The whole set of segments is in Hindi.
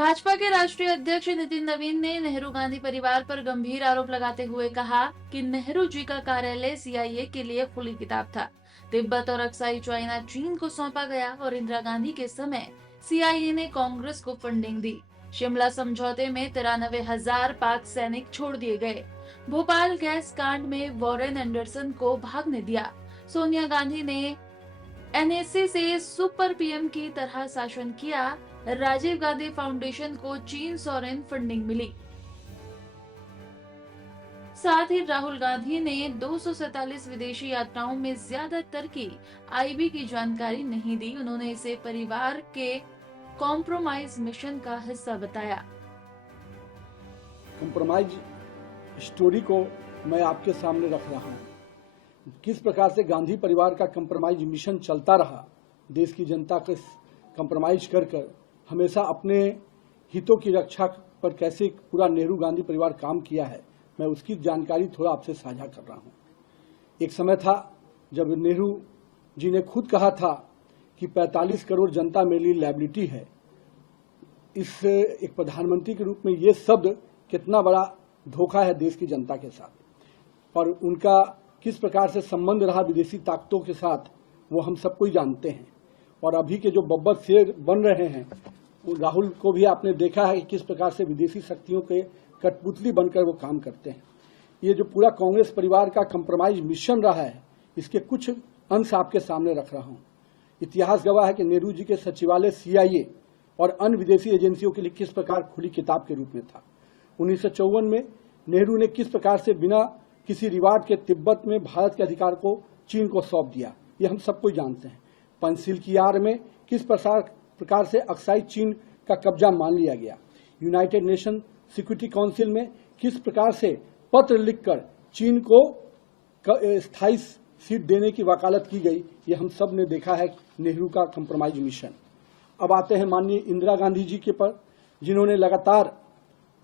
भाजपा के राष्ट्रीय अध्यक्ष नितिन नवीन ने नेहरू गांधी परिवार पर गंभीर आरोप लगाते हुए कहा कि नेहरू जी का कार्यालय सीआईए के लिए खुली किताब था। तिब्बत और अक्साई चाइना चीन को सौंपा गया और इंदिरा गांधी के समय सीआईए ने कांग्रेस को फंडिंग दी। शिमला समझौते में 93,000 पाक सैनिक छोड़ दिए गए। भोपाल गैस कांड में वॉरेन एंडरसन को भागने दिया। सोनिया गांधी ने एनएससी से सुपर पीएम की तरह शासन किया। राजीव गांधी फाउंडेशन को चीन सोरेन फंडिंग मिली। साथ ही राहुल गांधी ने 247 विदेशी यात्राओं में ज्यादातर की आईबी की जानकारी नहीं दी। उन्होंने इसे परिवार के कॉम्प्रोमाइज मिशन का हिस्सा बताया। कॉम्प्रोमाइज स्टोरी को मैं आपके सामने रख रहा हूं। किस प्रकार से गांधी परिवार का कॉम्प्रोमाइज मिशन चलता रहा, देश की जनता को कॉम्प्रोमाइज कर हमेशा अपने हितों की रक्षा पर कैसे पूरा नेहरू गांधी परिवार काम किया है, मैं उसकी जानकारी थोड़ा आपसे साझा कर रहा हूं। एक समय था जब नेहरू जी ने खुद कहा था कि 45 करोड़ जनता मेरे लिए लायबिलिटी है। इस एक प्रधानमंत्री के रूप में ये शब्द कितना बड़ा धोखा है देश की जनता के साथ, और उनका किस प्रकार से संबंध रहा विदेशी ताकतों के साथ वो हम सबको ही जानते हैं। और अभी के जो बब्बर शेर बन रहे हैं, राहुल को भी आपने देखा है कि किस प्रकार से विदेशी शक्तियों के कठपुतली बनकर वो काम करते हैं। ये जो पूरा कांग्रेस परिवार का कॉम्प्रोमाइज मिशन रहा है, इसके कुछ अंश आपके सामने रख रहा हूं। इतिहास गवाह है कि नेहरू जी के सचिवालय सीआईए और अन्य विदेशी एजेंसियों के लिए किस प्रकार खुली किताब के रूप में था। 1954 में नेहरू ने किस प्रकार से बिना किसी रिवार्ड के तिब्बत में भारत के अधिकार को चीन को सौंप दिया, ये हम सबको जानते हैं। पंचशील की आड़ में किस प्रकार से अक्साई चीन का कब्जा मान लिया गया। यूनाइटेड नेशन सिक्योरिटी काउंसिल में किस प्रकार से पत्र लिखकर चीन को स्थायी सीट देने की वकालत की गई, ये हम सब ने देखा है नेहरू का कॉम्प्रोमाइज मिशन। अब आते हैं माननीय इंदिरा गांधी जी के पर, जिन्होंने लगातार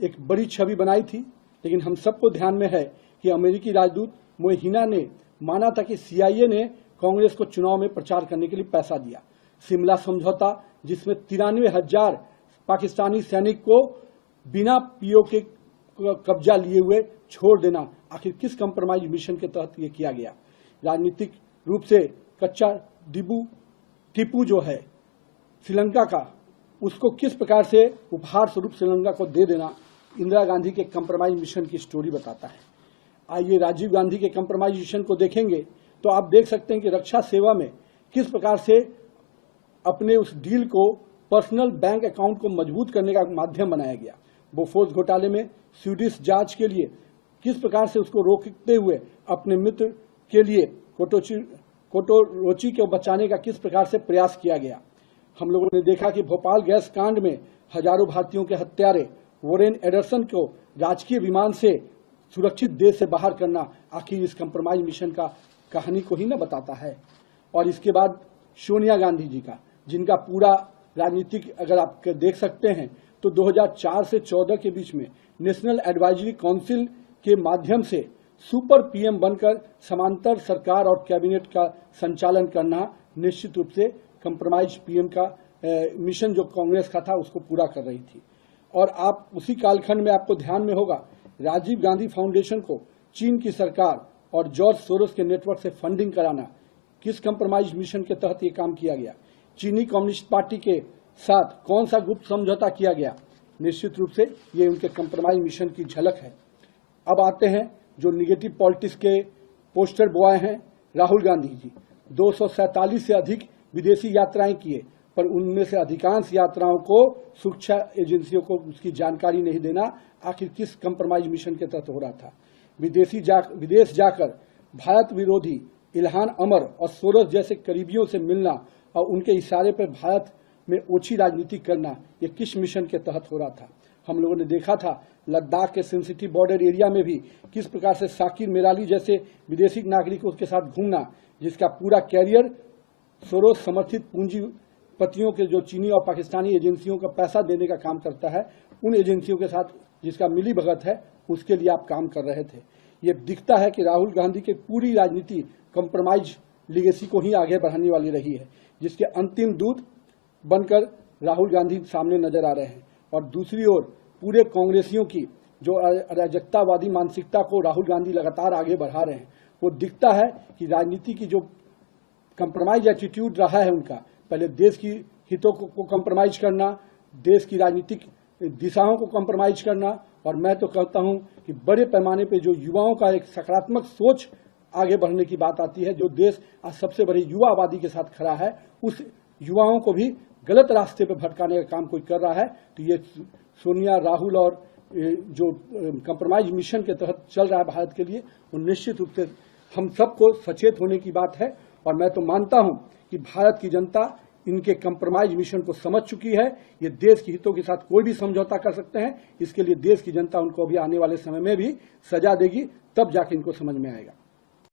एक बड़ी छवि बनाई थी, लेकिन हम सबको ध्यान में है कि अमेरिकी राजदूत मोहिना ने माना था कि सीआईए ने कांग्रेस को चुनाव में प्रचार करने के लिए पैसा दिया। शिमला समझौता, जिसमें 93,000 पाकिस्तानी सैनिक को बिना पीओ के कब्जा लिए हुए छोड़ देना, आखिर किस कॉम्प्रोमाइज मिशन के तहत ये किया गया। राजनीतिक रूप से कच्चा टीपू जो है श्रीलंका का, उसको किस प्रकार से उपहार स्वरूप श्रीलंका को दे देना, इंदिरा गांधी के कॉम्प्रोमाइज मिशन की स्टोरी बताता है। आइए राजीव गांधी के कॉम्प्रोमाइज मिशन को देखेंगे तो आप देख सकते हैं कि रक्षा सेवा में किस प्रकार से अपने उस डील को पर्सनल बैंक अकाउंट को मजबूत करने का माध्यम बनाया गया। बोफोर्स घोटाले में स्वीडिश जांच के लिए किस प्रकार से उसको रोकते हुए अपने मित्र के लिए कोटोरोची को बचाने का किस प्रकार से प्रयास किया गया। हम लोगों ने देखा कि भोपाल गैस कांड में हजारों भारतीयों के हत्यारे वॉरेन एंडरसन को राजकीय विमान से सुरक्षित देश से बाहर करना, आखिर इस कॉम्प्रोमाइज मिशन का कहानी को ही न बताता है। और इसके बाद सोनिया गांधी जी का, जिनका पूरा राजनीतिक अगर आप देख सकते हैं तो 2004 से 14 के बीच में नेशनल एडवाइजरी काउंसिल के माध्यम से सुपर पीएम बनकर समांतर सरकार और कैबिनेट का संचालन करना निश्चित रूप से कॉम्प्रोमाइज पीएम का मिशन जो कांग्रेस का था उसको पूरा कर रही थी। और आप उसी कालखंड में आपको ध्यान में होगा, राजीव गांधी फाउंडेशन को चीन की सरकार और जॉर्ज सोरोस के नेटवर्क से फंडिंग कराना, किस कॉम्प्रोमाइज मिशन के तहत ये काम किया गया। चीनी कम्युनिस्ट पार्टी के साथ कौन सा गुप्त समझौता किया गया, निश्चित रूप से ये उनके कॉम्प्रोमाइज मिशन की झलक है। अब आते हैं जो निगेटिव पॉलिटिक्स के पोस्टर बॉय हैं, राहुल गांधी जी 247 से अधिक विदेशी यात्राएं किए, पर उनमें से अधिकांश यात्राओं को सुरक्षा एजेंसियों को उसकी जानकारी नहीं देना, आखिर किस कॉम्प्रोमाइज मिशन के तहत हो रहा था। विदेश जाकर भारत विरोधी इल्हान अमर और सोरोस जैसे करीबियों से मिलना और उनके इशारे पर भारत में ओछी राजनीति करना, ये किस मिशन के तहत हो रहा था। हम लोगों ने देखा था लद्दाख के सेंसिटिव बॉर्डर एरिया में भी किस प्रकार से शाकिर मेराली जैसे विदेशी नागरिकों के साथ घूमना, जिसका पूरा कैरियर सोरोस समर्थित पूंजीपतियों के जो चीनी और पाकिस्तानी एजेंसियों का पैसा देने का काम करता है, उन एजेंसियों के साथ जिसका मिली भगत है, उसके लिए आप काम कर रहे थे। ये दिखता है कि राहुल गांधी की पूरी राजनीति कॉम्प्रोमाइज लीगेसी को ही आगे बढ़ाने वाली रही है, जिसके अंतिम दूत बनकर राहुल गांधी सामने नजर आ रहे हैं। और दूसरी ओर पूरे कांग्रेसियों की जो अराजकतावादी मानसिकता को राहुल गांधी लगातार आगे बढ़ा रहे हैं, वो दिखता है कि राजनीति की जो कंप्रोमाइज एटीट्यूड रहा है उनका, पहले देश की हितों को कंप्रोमाइज करना, देश की राजनीतिक दिशाओं को कंप्रोमाइज करना, और मैं तो कहता हूं कि बड़े पैमाने पे जो युवाओं का एक सकारात्मक सोच आगे बढ़ने की बात आती है, जो देश आज सबसे बड़ी युवा आबादी के साथ खड़ा है, उस युवाओं को भी गलत रास्ते पर भटकाने का काम कोई कर रहा है, तो ये सोनिया, राहुल और जो कंप्रोमाइज मिशन के तहत चल रहा है भारत के लिए, वो निश्चित रूप से हम सबको सचेत होने की बात है। और मैं तो मानता हूं कि भारत की जनता इनके कंप्रोमाइज मिशन को समझ चुकी है। ये देश के हितों के साथ कोई भी समझौता कर सकते हैं, इसके लिए देश की जनता उनको भी आने वाले समय में भी सजा देगी, तब जाके इनको समझ में आएगा।